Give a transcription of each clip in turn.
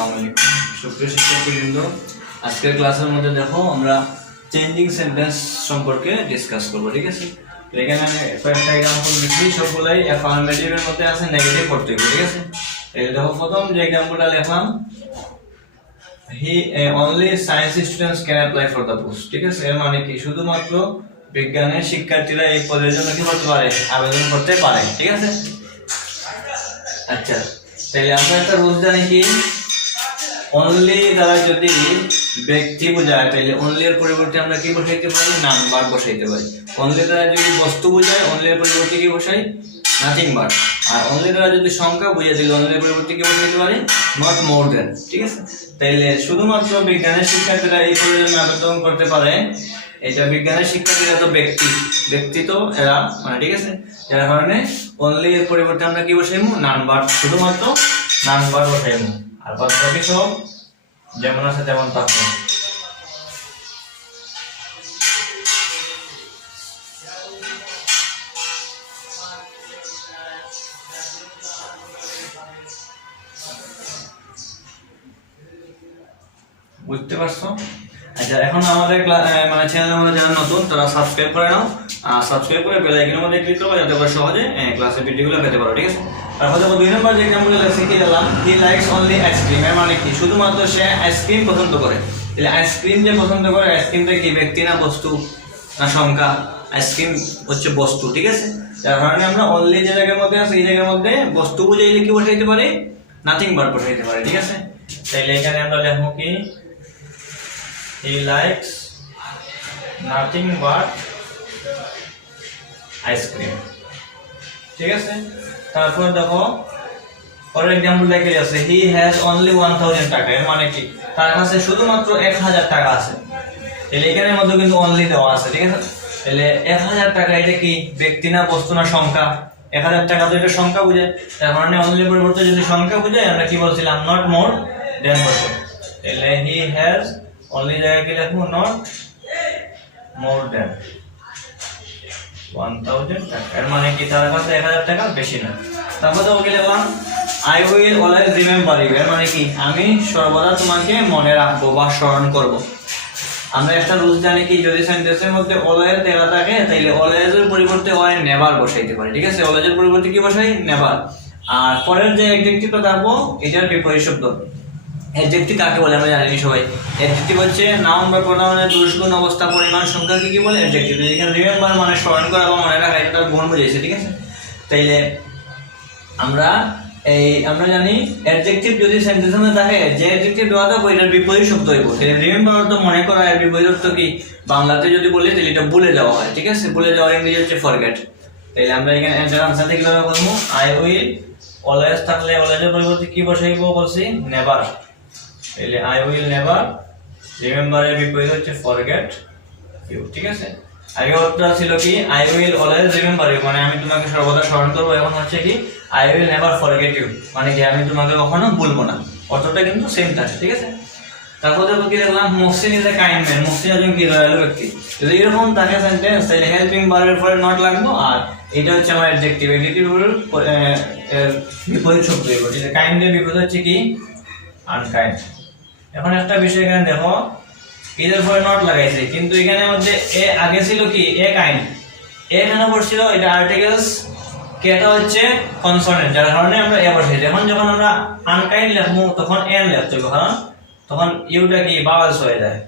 আসসালামু আলাইকুম সুপ্রিয় শিক্ষার্থীবৃন্দ, আজকের ক্লাসের মধ্যে দেখো আমরা চেঞ্জিং সেন্টেন্স সম্পর্কে ডিসকাস করব। ঠিক আছে, তো এখানে আমি কয়েকটা एग्जांपल লিখি, সবগুলাই অ্যাফার্মেটিভের মধ্যে আছে, নেগেটিভ করতে হবে। ঠিক আছে, এই দেখো প্রথম যে एग्जांपलটা লিখলাম, হি only science students can apply for the post. ঠিক আছে, এর মানে কি শুধুমাত্র বিজ্ঞানের শিক্ষার্থীরা এই পদের জন্য কি করতে পারে, আবেদন করতে পারে। ঠিক আছে, আচ্ছা তাহলে আমরা একটা রুল জানি কি, অনলি দ্বারা যদি ব্যক্তি বোঝায় তাহলে অনলি এর পরিবর্তে আমরা কি বসাইতে পারি, নাম্বার বসাইতে পারি। অনলি দ্বারা যদি বস্তু বোঝায় অনলি এর পরিবর্তে কি বসাই, নাথিং বাট। আর অনলি দ্বারা যদি সংখ্যা বোঝায় তাহলে অনলি এর পরিবর্তে কি বসাইতে পারি, নট মোর দেন। ঠিক আছে, তাইলে শুধুমাত্র বিজ্ঞানের শিক্ষার্থীরা এই পদের জন্য আবেদন করতে পারে। এটা বিজ্ঞানের শিক্ষার্থীরা তো ব্যক্তি তো এরা, মানে ঠিক আছে, যার কারণে অনলি এর পরিবর্তে আমরা কি বসাইমু, নাম্বার, শুধুমাত্র নাম্বার বসাইমু। আর বাদ বাকি সব যেমন আছে তেমন থাকবে। বুঝতে পারছো? আচ্ছা, এখন আমাদের মানে চ্যানেলের মধ্যে যারা নতুন তারা সাবস্ক্রাইব করে নাও, আর সাবস্ক্রাইব করে বেল আইকনের মধ্যে ক্লিক করবে যাতে করে সহজে ক্লাসের ভিডিওগুলো পেতে পারো। ঠিক আছে, তারপর দেখো 2 নম্বর যে एग्जांपल শিখে গেলাম, হি লাইকস অনলি আইসক্রিম। এর মানে কি শুধুমাত্র সে আইসক্রিম পছন্দ করে। তাহলে আইসক্রিম যে পছন্দ করে, আইসক্রিমটা কি ব্যক্তি না বস্তু না সংখ্যা? আইসক্রিম হচ্ছে বস্তু। ঠিক আছে, যার কারণে আমরা অনলি যে জায়গার মধ্যে আছে এই জায়গার মধ্যে বস্তু বুঝাইলে কি বসাইতে পারি, নাথিং বাট বসাইতে পারি। ঠিক আছে, তাহলে এখানে আমরা লিখব কি, he likes nothing but ice cream। ঠিক আছে, তারপর দেখো পরের एग्जांपल দেখে আছে, he has only 1000 টাকা। এর মানে কি তার কাছে শুধুমাত্র 1000 টাকা আছে। তাহলে এখানের মধ্যে কিন্তু অনলি দেওয়া আছে। ঠিক আছে, তাহলে 1000 টাকা এটা কি ব্যক্তি না বস্তু না সংখ্যা? 1000 টাকা তো এটা সংখ্যা বোঝায়, তার মানে অনলি পরিবর্তে যদি সংখ্যা বোঝায় আমরা কি বলছিলাম, নট মোর দেন বলবো। তাহলে he has অনলি জায়গায় কি লিখবো, নট মোর দেন 1000 টাকা। এর মানে কি তার কাছে 1000 টাকা বেশি না। তারপর তো কি লিখলাম, I will always remember you. এর মানে কি আমি সর্বদা তোমাকে মনে রাখবো বা স্মরণ করব। আমরা একটা রুল জানি কি, যদি সেন্টেন্সের মধ্যে অলওয়েজ দেওয়া থাকে তাহলে অলওয়েজ এর পরিবর্তে হয় নেভার বসাইতে পারি। ঠিক আছে, অলওয়েজ এর পরিবর্তে কি বসাই, নেভার। আর পরের যে অ্যাডজেক্টিভটা থাকবো এটার বিপরীত শব্দ। অ্যাডজেক্টিভ কাকে বলে আমরা জানি সবাই। অ্যাডজেক্টিভ হচ্ছে নাউন বা প্রোনাউনের দোষ গুণ অবস্থা পরিমাণ সংখ্যাকে কি বলে, অ্যাডজেক্টিভ। এখানে রিমেম্বার মানে স্মরণ করা বা মনে রাখা, এটা তার গুণ বুঝাইছে। ঠিক আছে, তাইলে আমরা জানি অ্যাডজেক্টিভ যদি সেন্টেন্সের মধ্যে থাকে, যে অ্যাডজেক্টিভ দেওয়া থাকবে এটার বিপরীত শব্দ হইব। তাহলে রিমেম্বার তো মনে করা, এর বিপরীত অর্থ কি বাংলাতে যদি বলি তাহলে এটা ভুলে যাওয়া হয়। ঠিক আছে, ভুলে যাওয়ার ইংরেজি হচ্ছে ফরগেট। তাহলে আমরা এখানে আনসার থেকে কিভাবে বলবো, আই উইল অলওয়েজ থাকলে অলওয়েজের পরিবর্তে কি বসাইবো বলছি, নেভার। তাহলে আই উইল নেভার রিমেম্বার এর বিপরীত হচ্ছে ফরগেট ইউ। ঠিক আছে, আগে অর্থটা ছিল কি, I will always remember you মানে আমি তোমাকে সর্বদা স্মরণ করবো। এখন হচ্ছে কি, I will never forget you মানে কি আমি তোমাকে কখনো ভুলবো না। অর্থটা কিন্তু সেম থাকে। ঠিক আছে, তারপর দেখো কি দেখলাম, Muhsin is a kind man. Muhsin একজন কি দয়ালু ব্যক্তি। যদি এরকম থাকে সেন্টেন্স তাহলে হেল্পিং ভার্বের পরে নট লাগবে, আর এটা হচ্ছে আমার অ্যাডজেক্টিভ। অ্যাডজেক্টিভ এর বিপরীত শব্দ হইব। ঠিক আছে, কাইন্ড এর বিপরীত হচ্ছে কি, আনকাইন্ড। এখন একটা বিষয় এখানে দেখো, এদের পরে নট লাগাইছে কিন্তু এখানে মধ্যে এ আগে ছিল কি, এ কাইন্ড, এখানে পড়ছিল এটা আর্টিকেলস, কেটা হচ্ছে কনসোনেন্ট, যার কারণে আমরা এ বসাইছি। এখন যখন আমরা আনকাইন্ড লিখবো তখন এন লিখতে হবে, কারণ তখন ইউটা কি বাওয়ালস হয়ে যায়।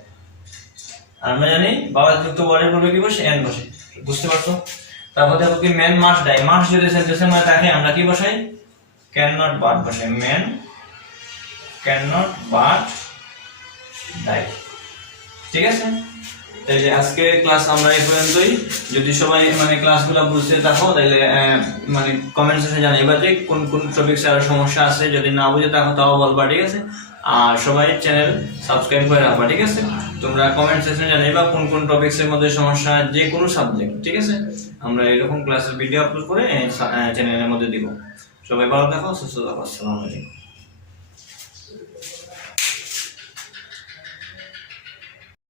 আমরা জানি বাওয়ালস যুক্ত ওয়ার্ডের পূর্বে কি বসে, এন বসে। বুঝতে পারছো? তারপর দেখো কি, ম্যান মাস্ট ডাই। মাস্ট যদি সেন্টেন্সের মধ্যে থাকে আমরা কি বসাই, ক্যান নট বাট বসাই। Man can not but die. ঠিক আছে, তাইলে আজকে ক্লাস আমরা এই পর্যন্তই। যদি সবাই মানে ক্লাসগুলো বুঝতে থাকো তাহলে মানে কমেন্ট সেকশনে জানাইবা যে কোন কোন টপিকসে আর সমস্যা আছে। যদি না বুঝে থাকো তাও বলবা। ঠিক আছে, আর সবাই চ্যানেল সাবস্ক্রাইব করে রাখবা। ঠিক আছে, তোমরা কমেন্ট সেকশনে জানাইবা কোন কোন টপিকসের মধ্যে সমস্যা, যে কোনো সাবজেক্ট। ঠিক আছে, আমরা এরকম ক্লাসের ভিডিও আপলোড করে চ্যানেলের মধ্যে দিব। সবাই ভালো থাকো, সুস্থ থাকো। আসসালামু আলাইকুম।